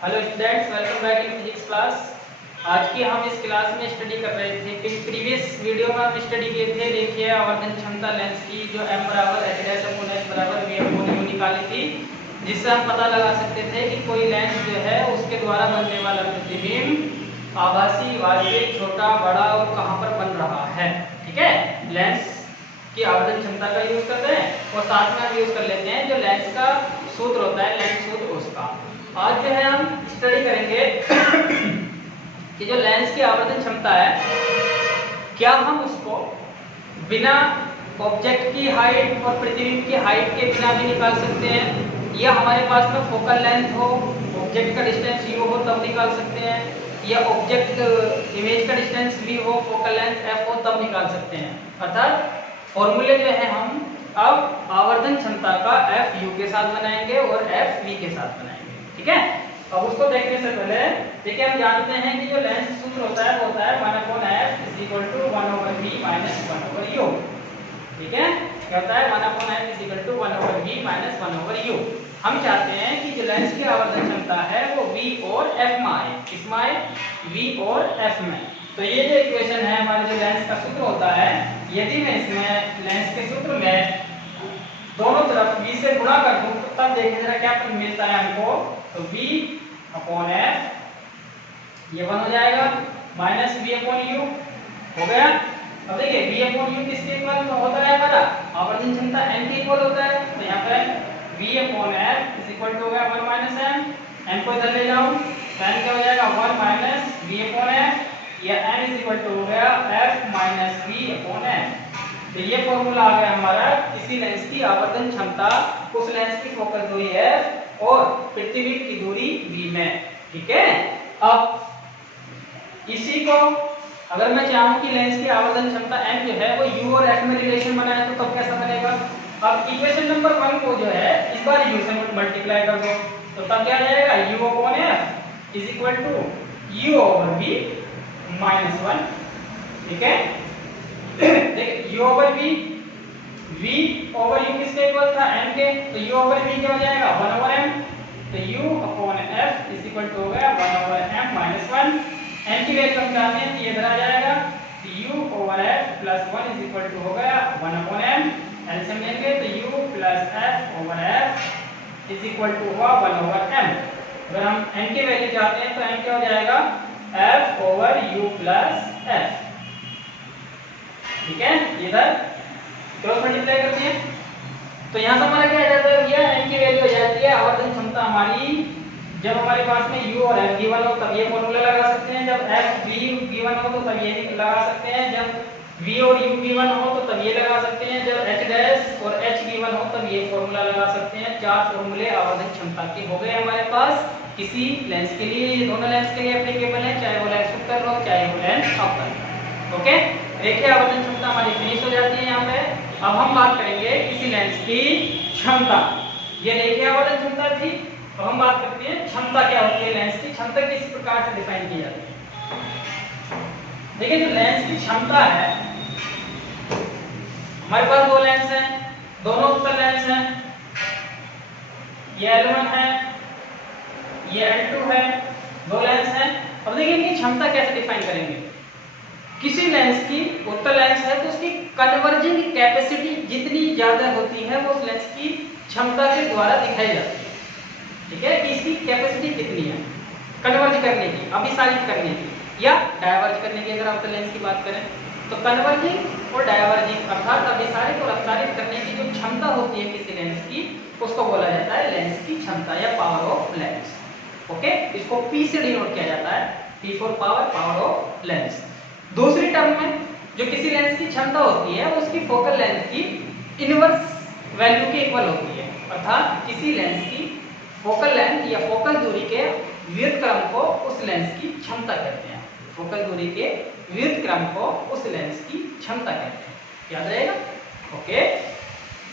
Hello students, welcome back in physics class. आज की हम इस क्लास में स्टडी कर रहे थे। प्रीवियस वीडियो में हम स्टडी किए थे रेखीय आवर्धन क्षमता लेंस की, जो m बराबर h डैश अपॉन h बराबर v अपॉन u निकाली थी, जिससे हम पता लगा सकते थे कि कोई लेंस जो है उसके द्वारा बनने वाला प्रतिबिंब आभासी, वास्तविक, छोटा, बड़ा और कहाँ पर बन रहा है। ठीक है, लेंस की आवर्धन क्षमता का यूज करते हैं और साथ में हम यूज कर लेते हैं जो लेंस का सूत्र होता है, लेंस सूत्र, उसका। आज जो है हम स्टडी करेंगे कि जो लेंस की आवर्धन क्षमता है, क्या हम उसको बिना ऑब्जेक्ट की हाइट और प्रतिबिंब की हाइट के बिना भी निकाल सकते हैं, या हमारे पास में फोकल लेंथ हो, ऑब्जेक्ट का डिस्टेंस u हो तब निकाल सकते हैं, या ऑब्जेक्ट इमेज का डिस्टेंस v हो, फोकल लेंथ f हो तब निकाल सकते हैं। अर्थात फॉर्मूले जो है हम अब आवर्धन क्षमता का f u के साथ बनाएंगे और f v के साथ बनाएंगे। ठीक है, अब उसको देखने से पहले देखिए, हम जानते हैं कि जो लेंस सूत्र होता है वो होता है 1/f = 1/v - 1/u। ठीक है, क्या होता है 1/f = 1/v - 1/u। हम चाहते हैं कि जो लेंस की आवर्धन क्षमता है वो v और f में आए। किसमें आए? v और f में। तो ये जो इक्वेशन है हमारे जो लेंस का सूत्र होता है, यदि मैं इसमें लेंस के सूत्र में दोनों तरफ v से गुणा कर दूं तो तब देखिए जरा क्या मिलता है हमको। तो v/f ये 1 हो जाएगा माइनस v/u हो गया। अब देखिए v/u किसके इक्वल होता है? हमारा आवर्धन क्षमता n के इक्वल होता है। तो यहाँ पे v/f हो गया 1 - m। n को इधर ले जाऊं तो n क्या हो जाएगा? 1 - v/f, या n हो गया f - v/m। तो ये फॉर्मूला आ गया हमारा किसी लेंस की आवर्धन क्षमता, उस लेंस की फोकल दूरी f और प्रतिबिंब की दूरी v में। ठीक है, अब इसी को अगर मैं चाहूं कि लेंस की आवर्धन क्षमता n जो है वो u और f में रिलेशन बनाए तो तब कैसा बनेगा? अब इक्वेशन नंबर 1 को जो है इस बार u से मल्टीप्लाई कर दो तो तब क्या आ जाएगा? u/f = u/v - 1। ठीक है, देखिए u/v, v/u किसके इक्वल था? n के। तो u/v क्या हो जाएगा? 1/m। तो u/f हो गया 1/m - 1। n की वैल्यू हम चाहते हैं तो ये इधर आ जाएगा। तो u/f + 1 हो गया 1/m। एलसीएम लेंगे तो u + f/f हुआ 1/m। अगर हम n की वैल्यू चाहते हैं तो n क्या हो जाएगा? f/u + f। ठीक है, इधर क्रॉस मल्टीप्लाई करते हैं तो यहां से हमारा क्या आ जाता है? भैया n की वैल्यू आ जाती है आवर्धन क्षमता हमारी। जब हमारे पास में u और f गिवन हो तब ये फॉर्मूला लगा सकते हैं, जब f v गिवन हो तो तब ये लगा सकते हैं, जब v और u गिवन हो तो तब ये लगा सकते हैं, जब h डैश और h गिवन हो तब ये फॉर्मूला लगा सकते हैं। 4 फॉर्मूले आवर्धन क्षमता के हो गए हमारे पास किसी लेंस के लिए। ये दोनों लेंस के लिए एप्लीकेबल है, चाहे वो लेंस उत्तल हो चाहे वो लेंस अवतल। ओके, रेखीय आवर्धन क्षमता हमारी फिनिश हो जाती है यहाँ पे। अब हम बात करेंगे किसी लेंस की क्षमता। ये रेखीय आवर्धन क्षमता थी, अब हम बात करते हैं क्षमता क्या होती है। लेंस की क्षमता किस प्रकार से डिफाइन की जाती है? देखिए, जो लेंस की क्षमता है, हमारे पास दो लेंस हैं, दोनों उत्तल लेंस हैं। ये L1 है, ये L2 है, दो लेंस हैं। अब देखिए इनकी क्षमता कैसे डिफाइन करेंगे। किसी लेंस की उत्तल लेंस है तो उसकी कन्वर्जिंग कैपेसिटी जितनी ज्यादा होती है वो उस लेंस की क्षमता के द्वारा दिखाई जाती है। ठीक है, कि इसकी कैपेसिटी कितनी है कन्वर्ज करने की, अभिसारित करने की या डायवर्ज करने की। अगर उत्तल लेंस की बात करें तो कन्वर्जिंग और डायवर्जिंग अर्थात अभिसारित और अपसारित करने की जो क्षमता होती है किसी लेंस की, उसको बोला जाता है लेंस की क्षमता या पावर ऑफ लेंस। ओके, इसको P से डिनोट किया जाता है, P for power, power of lens. दूसरी टर्म में जो किसी लेंस की क्षमता होती है वो उसकी फोकल लेंथ की इनवर्स वैल्यू के इक्वल होती है। अर्थात किसी लेंस की फोकल लेंथ या फोकल दूरी के व्युत्क्रम को उस लेंस की क्षमता कहते हैं। फोकल दूरी के व्युत्क्रम को उस लेंस की क्षमता कहते हैं, याद रहेगा। ओके,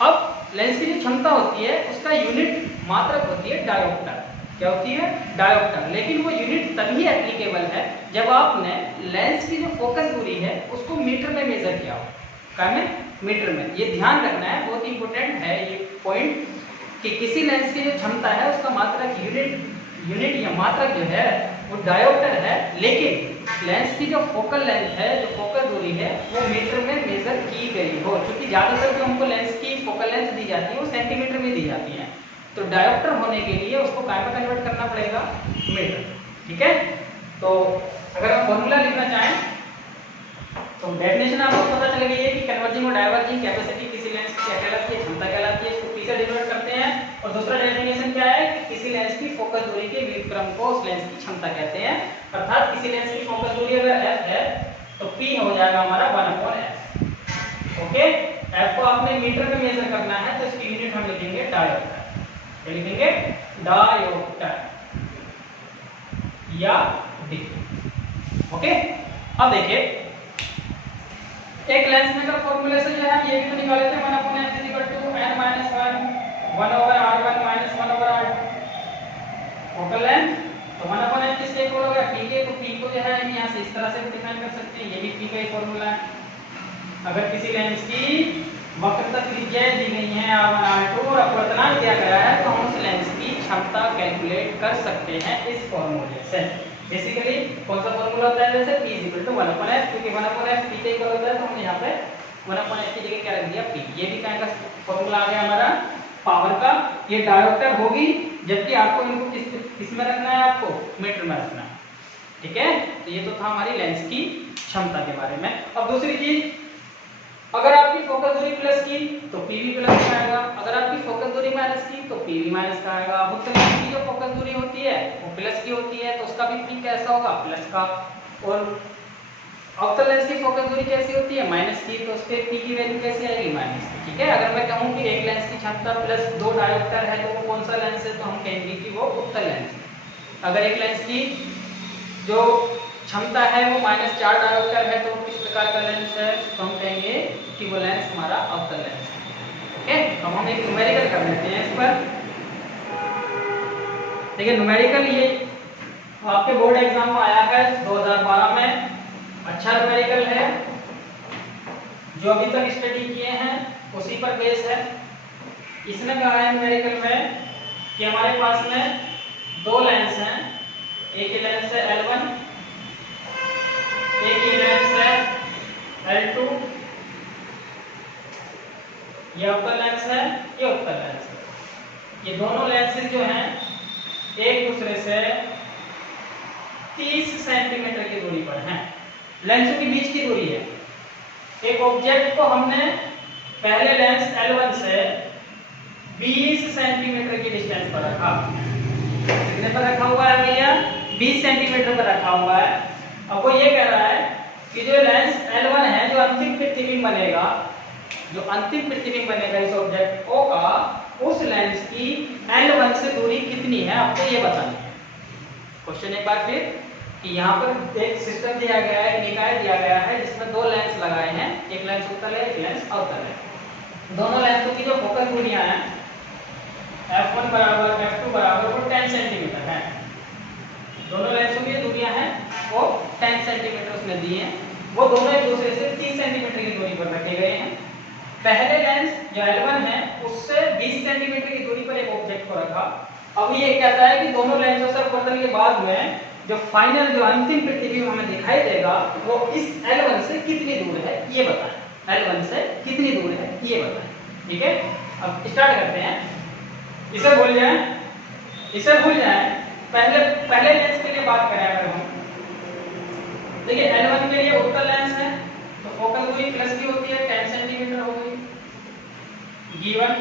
अब लेंस की जो क्षमता होती है उसका यूनिट मात्रक होती है डायोप्टर। क्या होती है? डायोप्टर। लेकिन वो यूनिट तभी एप्लीकेबल है जब आपने लेंस की जो फोकस दूरी है उसको मीटर में मेजर किया हो। क्या में? मीटर में। ये ध्यान रखना है, बहुत इंपॉर्टेंट है ये पॉइंट कि किसी लेंस की जो क्षमता है उसका मात्रक यूनिट यूनिट या मात्रक जो है वो डायोप्टर है, लेकिन लेंस की जो फोकल लेंथ है, जो फोकल दूरी है, वो मीटर में मेजर की गई हो। क्योंकि ज्यादातर जो हमको लेंस की फोकल लेंथ दी जाती है वो सेंटीमीटर में दी जाती है, तो डायोप्टर होने के लिए उसको काय में कन्वर्ट करना पड़ेगा, मीटर। ठीक है, तो अगर हम फॉर्मूला लिखना चाहें तो डेफिनेशन आपको पता चल गई है कि कन्वर्जिंग और डाइवर्जिंग कैपेसिटी किसी लेंस की क्या कहलाती है, क्षमता कहलाती है, इसको P से डिनोट करते हैं। और दूसरा डेफिनेशन क्या है कि किसी लेंस की फोकस दूरी के व्युत्क्रम को उस लेंस की क्षमता कहते हैं। अर्थात किसी लेंस की फोकस दूरी अगर f है तो P हो जाएगा हमारा 1/f। ओके, f को आपने मीटर में मेजर करना है तो इसकी यूनिट हम लिखेंगे डायोप्टर। क्या लिखेंगे? डायोप्टर या डी। ओके, अब देखिए एक लेंस मेकर फॉर्मूले से जो है ये भी तो निकाले थे 1/f n - 1 1/r1 - 1/r2 focal length. तो 1/f किसके इक्वल होगा? p के। तो p को जो है हम यहां से इस तरह से भी डिफाइन कर सकते हैं, ये भी p का ही फॉर्मूला है। अगर किसी लेंस की वक्रता त्रिज्या दी गई है r1 r2 और अपवर्तनांक दिया गया है तो हम उस लेंस की क्षमता कैलकुलेट कर सकते हैं इस फॉर्मूले से। बेसिकली कौन सा फॉर्मूला होता है? जैसे p 1/f, क्योंकि 1/f p के इक्वल होता है तो हमने यहाँ पे 1/f की जगह क्या रख दिया, p। ये भी क्या का फॉर्मूला आ गया हमारा पावर का। ये डायोप्टर होगी, जबकि आपको इनको किस में रखना है? आपको मीटर में रखना है। ठीक है, तो ये तो था हमारी लेंस की क्षमता के बारे में। अब दूसरी चीज, अगर आपकी फोकस दूरी प्लस की तो पीवी प्लस का आएगा, अगर आपकी फोकस दूरी माइनस की तो पीवी माइनस का आएगा। उत्तल लेंस की जो फोकस दूरी होती है वो प्लस की होती है तो उसका भी पी कैसा होगा? प्लस का। और अवतल लेंस की फोकस दूरी कैसी होती है? माइनस की, तो उसके पी की वैल्यू कैसी आएगी? माइनस की। ठीक है, अगर मैं कहूं कि एक लेंस की क्षमता प्लस 2 डायोप्टर है तो वो कौन सा लेंस है? तो हम कहेंगे कि वो उत्तल लेंस है। अगर एक लेंस की जो क्षमता है वो -4 डायोप्टर है तो किस प्रकार का लेंस है? तो हम कहेंगे कि वो लेंस हमारा अवतल लेंस है। ओके, अब हम एक न्यूमेरिकल कर लेते हैं इस पर। देखिए न्यूमेरिकल ये आपके बोर्ड एग्जाम में आया है 2012 में। अच्छा न्यूमेरिकल है, जो अभी तक स्टडी किए हैं उसी पर बेस है। इसने कहा है न्यूमेरिकल में कि हमारे पास में दो लेंस हैं, एक ही लेंस है L1, एक ही लेंस है L2। ये अवतल लेंस है, ये उत्तल लेंस है। ये दोनों लेंसेज जो हैं एक दूसरे से 30 सेंटीमीटर की दूरी पर हैं। लेंसों के बीच की दूरी है। एक ऑब्जेक्ट को हमने पहले लेंस L1 से 20 सेंटीमीटर की डिस्टेंस पर रखा। कितने पर रखा हुआ है भैया? 20 सेंटीमीटर पर रखा हुआ है। अब वो ये कह रहा है कि जो लेंस L1 है, जो अंतिम प्रतिबिंब बनेगा, जो अंतिम प्रतिबिंब बनेगा इस ऑब्जेक्ट O का, उस लेंस की L1 से दूरी कितनी है, आपको ये बताना है। क्वेश्चन एक बार फिर कि यहाँ पर एक सिस्टम दिया गया है, एक निकाय दिया गया है जिसमें दो लेंस लगाए हैं, एक लेंस उत्तल है, एक लेंस अवतल है। दोनों लेंसों की जो फोकस दूरियां हैं f1 बराबर f2 बराबर वो 10 सेंटीमीटर है। दोनों लेंसों की दूरियां हैं वो 10 सेंटीमीटर उसने दी हैं। वो दोनों एक दूसरे से 30 सेंटीमीटर की दूरी पर रखे गए हैं। पहले लेंस जो L1 है उससे 20 सेंटीमीटर की दूरी पर एक ऑब्जेक्ट को रखा। अब ये कहता है कि दोनों लेंसों से अपवर्तन के बाद में जो फाइनल जो अंतिम प्रतिबिंब हमें दिखाई देगा वो इस L1 से कितनी दूर है ये बताएं। L1 से कितनी दूर है ये बताएं। ठीक है, अब स्टार्ट करते हैं। इसे भूल जाएं, इसे भूल जाएं। पहले लेंस के लिए बात करें अगर हम, देखिए L1 के लिए उत्तल लेंस है तो फोकल दूरी प्लस की होती है, 10 सेंटीमीटर हो गई। गिवन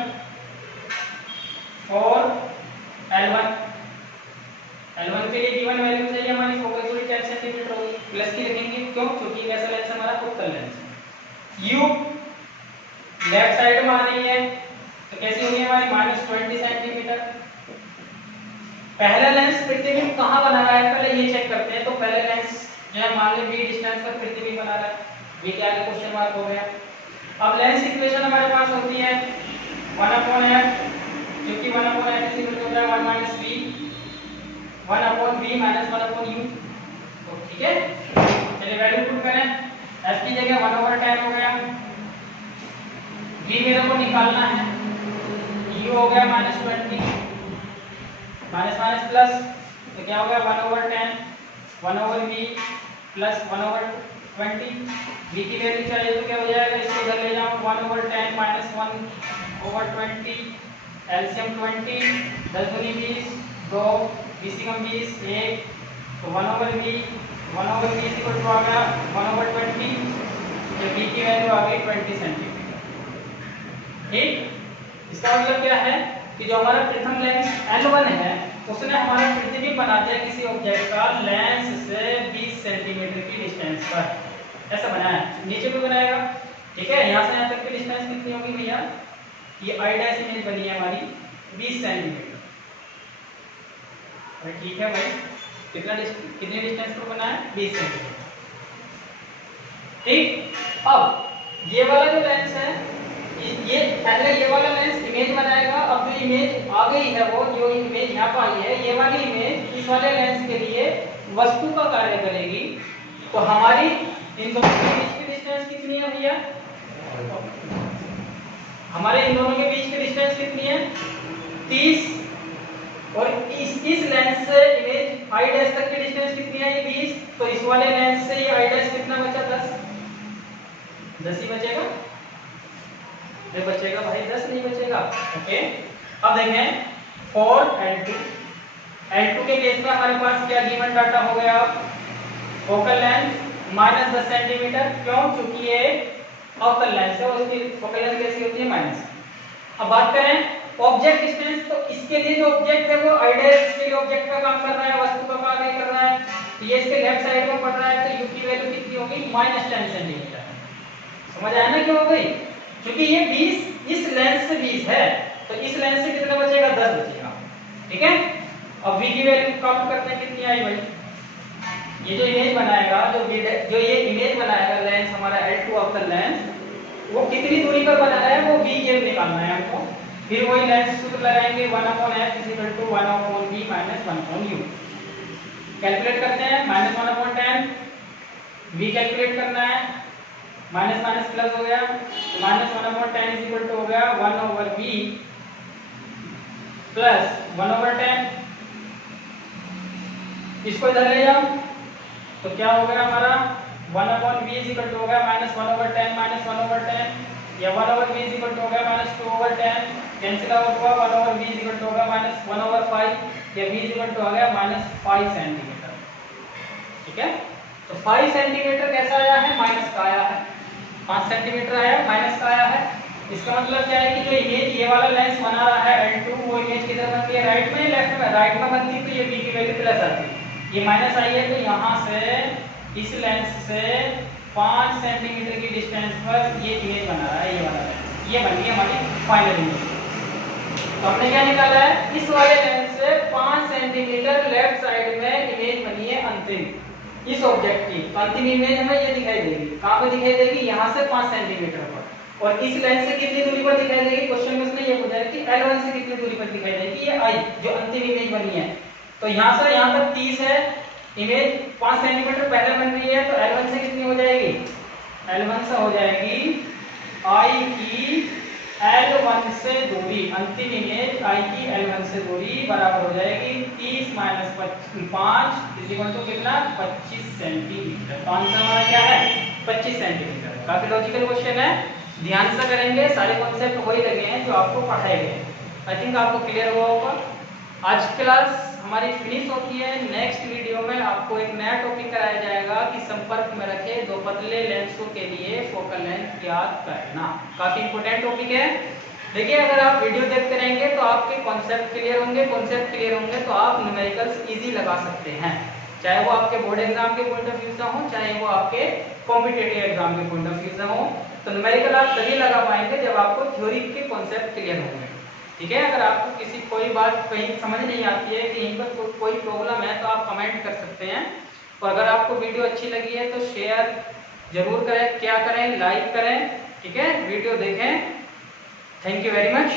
फॉर L1 के लिए गिवन वैल्यू चाहिए हमारी फोकल दूरी 10 सेंटीमीटर होगी, प्लस की लिखेंगे क्यों? क्योंकि कैसा लेंस हमारा उत्तल लेंस है। U लेफ्ट साइड में आ रही है तो कैसी होगी हमारी? -20 सेंटीमीटर। पहला लेंस प्रतिबिंब कहां बना रहा है पहले ये चेक करते हैं। तो पहले लेंस जो है मान लो v डिस्टेंस पर प्रतिबिंब बना रहा है, v क्या है? क्वेश्चन मार्क हो गया। अब लेंस इक्वेशन हमारे पास होती है 1/f, जो कि 1/f इज इक्वल टू होता है 1 - v 1/v - 1/u। तो ठीक है, चलिए वैल्यू पुट करें। f की जगह 1/10 हो गया, v मेरे को निकालना है, u हो गया -20 माइनस माइनस प्लस तो क्या हो गया 1/10 1/v प्लस 1/20। v की वैल्यू चाहिए तो क्या हो जाएगा, इसको इधर ले जाओ 1/10 माइनस 1/20 एलसीएम 20 10 दूनी 20 2 20 कम 20 1 तो 1/v 1/v इक्वल टू आ गया 1/20। तो v की वैल्यू आ गई 20 सेंटीमीटर। ठीक, इसका मतलब क्या है कि जो हमारा प्रथम लेंस L1 है उसने हमारा पृथ्वी बना दिया किसी ऑब्जेक्ट का लेंस से 20 सेंटीमीटर की डिस्टेंस पर, ऐसा बनाया है। नीचे भी बनाएगा, ठीक है। यहाँ से यहाँ तक की डिस्टेंस कितनी होगी भैया, ये आई डैश इमेज बनी है हमारी 20 सेंटीमीटर। ठीक है भाई, कितने डिस्टेंस पर बना है 20 सेंटीमीटर। ठीक, अब ये वाला जो लेंस है ये पहले ये वाला लेंस इमेज बनाएगा। अब जो इमेज आ गई है वो जो इमेज यहाँ पर आई है ये वाली इमेज इस वाले लेंस के लिए वस्तु का कार्य करेगी। तो हमारी इन दोनों के बीच की डिस्टेंस कितनी है भैया, हमारे इन दोनों के बीच की डिस्टेंस कितनी है 30 और इस लेंस से इमेज आई डैश तक की डिस्टेंस कितनी है ये 20। तो इस वाले लेंस से ये आई डैश कितना बचा 10 ही बचेगा, नहीं बचेगा भाई 10 नहीं बचेगा। ओके, अब देखें फॉर L2 के केस में हमारे पास क्या गिवन डाटा हो गया, फोकल लेंथ माइनस 10 सेंटीमीटर। क्यों, क्योंकि ये अवतल लेंस है और उसकी फोकल लेंथ कैसी होती है माइनस। अब बात करें ऑब्जेक्ट डिस्टेंस, तो इसके लिए जो ऑब्जेक्ट है वो आई डैश इसके लिए ऑब्जेक्ट का काम कर रहा है, वस्तु का कार्य कर रहा है। तो ये इसके लेफ्ट साइड में पड़ रहा है तो u की वैल्यू कितनी होगी -10 सेंटीमीटर। समझ आया ना क्यों हो गई, क्योंकि ये 20 इस लेंस से 20 है तो इस लेंस से कितना बचेगा 10 बचेगा। ठीक है, अब v की वैल्यू काउंट करते हैं कितनी आई भाई, ये जो इमेज बनाएगा जो ये इमेज बनाएगा लेंस हमारा L2 अवतल लेंस वो कितनी दूरी पर बना है वो v के निकालना है हमको। फिर वही लेंस सूत्र लगाएंगे 1/f = 1/v - 1/u। कैलकुलेट करते हैं -1/10 v कैलकुलेट करना है, माइनस माइनस प्लस हो गया तो -1/10 = हो गया 1/v प्लस 1/10। इसको इधर ले जाओ तो क्या हो गया हमारा 1/v = हो गया -1/10 - 1/10 या 1/v = हो गया -2/10 कैंसिल आउट हुआ 1/v = हो गया -1/5 या v = हो गया -5 सेंटीमीटर। ठीक है, तो 5 सेंटीमीटर कैसा आया है माइनस का आया है, 5 सेंटीमीटर आया माइनस का आया है। इसका मतलब क्या है कि जो इमेज ये वाला लेंस बना रहा है L2 वो इमेज किधर बनती है राइट में लेफ्ट में, राइट में बनती है तो ये v की वैल्यू प्लस आती है, ये माइनस आई है तो यहाँ से इस लेंस से 5 सेंटीमीटर की डिस्टेंस पर ये इमेज बना रहा है ये वाला लेंस, ये बन गई हमारी फाइनल इमेज। तो हमने क्या निकाला है इस वाले लेंस से 5 सेंटीमीटर लेफ्ट साइड में इमेज बनी है अंतिम इस ऑब्जेक्ट की। तो अंतिम इमेज हमें ये दिखाई देगी, कहां पे दिखाई देगी यहाँ से 5 सेंटीमीटर पर। और इस लेंस से कितनी दूरी पर दिखाई देगी, क्वेश्चन में उसने ये पूछा है कि L1 से कितनी दूरी पर दिखाई देगी, ये आई जो अंतिम इमेज बनी है। तो यहाँ से यहाँ तक 30 है, इमेज 5 सेंटीमीटर पहले बन रही है तो L1 से कितनी हो जाएगी, L1 से हो जाएगी आई की L1 से दूरी, अंतिम इमेज आई की L1 से दूरी बराबर हो जाएगी 30 - 5 = कितना 25 सेंटीमीटर। तो आंसर हमारा क्या है 25 सेंटीमीटर। काफी लॉजिकल क्वेश्चन है, ध्यान से करेंगे, सारे कॉन्सेप्ट वही लगे हैं जो आपको पढ़ाए गए। आई थिंक आपको क्लियर हुआ होगा। आज की क्लास हमारी फिनिश होती है, नेक्स्ट वीडियो में आपको एक नया टॉपिक कराया जाएगा कि संपर्क में रखे दो पतले लेंसों के लिए फोकल लेंथ ज्ञात करना। काफी इंपॉर्टेंट टॉपिक है। देखिए अगर आप वीडियो देखते रहेंगे तो आपके कॉन्सेप्ट क्लियर होंगे तो आप न्यूमेरिकल्स इजी लगा सकते हैं, चाहे वो आपके बोर्ड एग्जाम के पॉइंट ऑफ व्यू से हो चाहे वो आपके कॉम्पिटिटिव एग्जाम के पॉइंट ऑफ व्यू से हो। तो न्यूमेरिकल आप तभी लगा पाएंगे जब आपको थ्योरी के कॉन्सेप्ट क्लियर होंगे। ठीक है, अगर आपको किसी कोई बात कहीं समझ नहीं आती है कि यहीं पर कोई प्रॉब्लम है तो आप कमेंट कर सकते हैं। और अगर आपको वीडियो अच्छी लगी है तो शेयर जरूर करें, क्या करें लाइक करें। ठीक है, वीडियो देखें। Thank you very much.